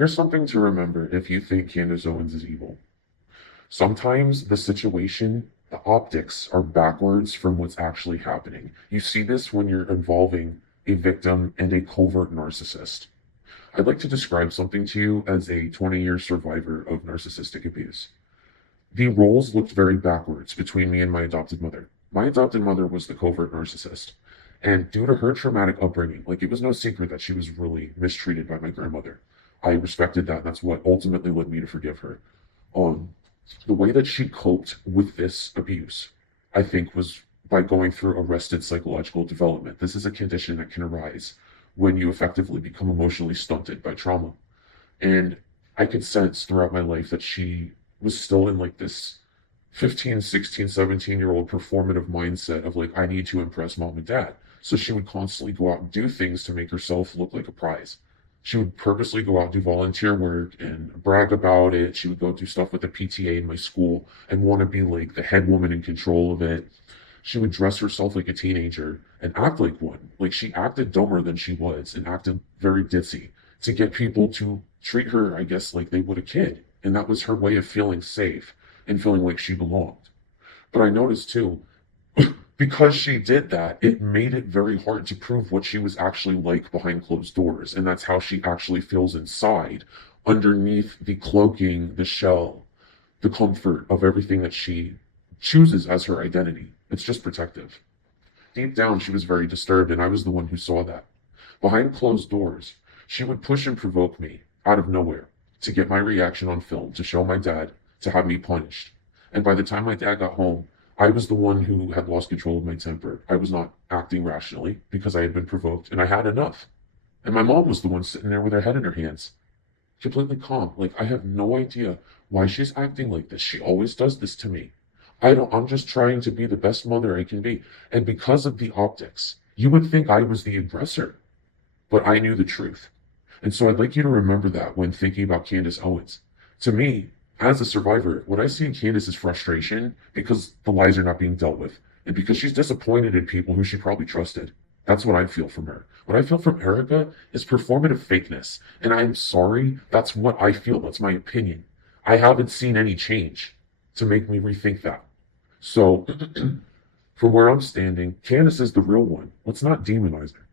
Here's something to remember if you think Candace Owens is evil. Sometimes the situation, the optics are backwards from what's actually happening. You see this when you're involving a victim and a covert narcissist. I'd like to describe something to you as a 20-year survivor of narcissistic abuse. The roles looked very backwards between me and my adopted mother. My adopted mother was the covert narcissist. And due to her traumatic upbringing, like it was no secret that she was really mistreated by my grandmother. I respected that. That's what ultimately led me to forgive her. Um, the way that she coped with this abuse, I think, was by going through arrested psychological development. This is a condition that can arise when you effectively become emotionally stunted by trauma. And I could sense throughout my life that she was still in like this 15, 16, 17-year-old performative mindset of like, I need to impress mom and dad. So she would constantly go out and do things to make herself look like a prize. She would purposely go out and do volunteer work and brag about it. She would go do stuff with the PTA in my school and want to be like the head woman in control of it. She would dress herself like a teenager and act like one. Like she acted dumber than she was and acted very ditzy to get people to treat her, I guess, like they would a kid. And that was her way of feeling safe and feeling like she belonged. But I noticed too, because she did that, it made it very hard to prove what she was actually like behind closed doors. And that's how she actually feels inside, underneath the cloaking, the shell, the comfort of everything that she chooses as her identity. It's just protective. Deep down, she was very disturbed, and I was the one who saw that. Behind closed doors, she would push and provoke me out of nowhere to get my reaction on film, to show my dad, to have me punished. And by the time my dad got home, I was the one who had lost control of my temper. I was not acting rationally because I had been provoked and I had enough. And my mom was the one sitting there with her head in her hands, completely calm. Like, I have no idea why she's acting like this. She always does this to me. I'm just trying to be the best mother I can be. And because of the optics, you would think I was the aggressor, but I knew the truth. And so I'd like you to remember that when thinking about Candace Owens. To me, as a survivor, what I see in Candace is frustration because the lies are not being dealt with, and because she's disappointed in people who she probably trusted. That's what I feel from her. What I feel from Erica is performative fakeness. And I'm sorry, that's what I feel. That's my opinion. I haven't seen any change to make me rethink that. So, from where I'm standing, Candace is the real one. Let's not demonize her.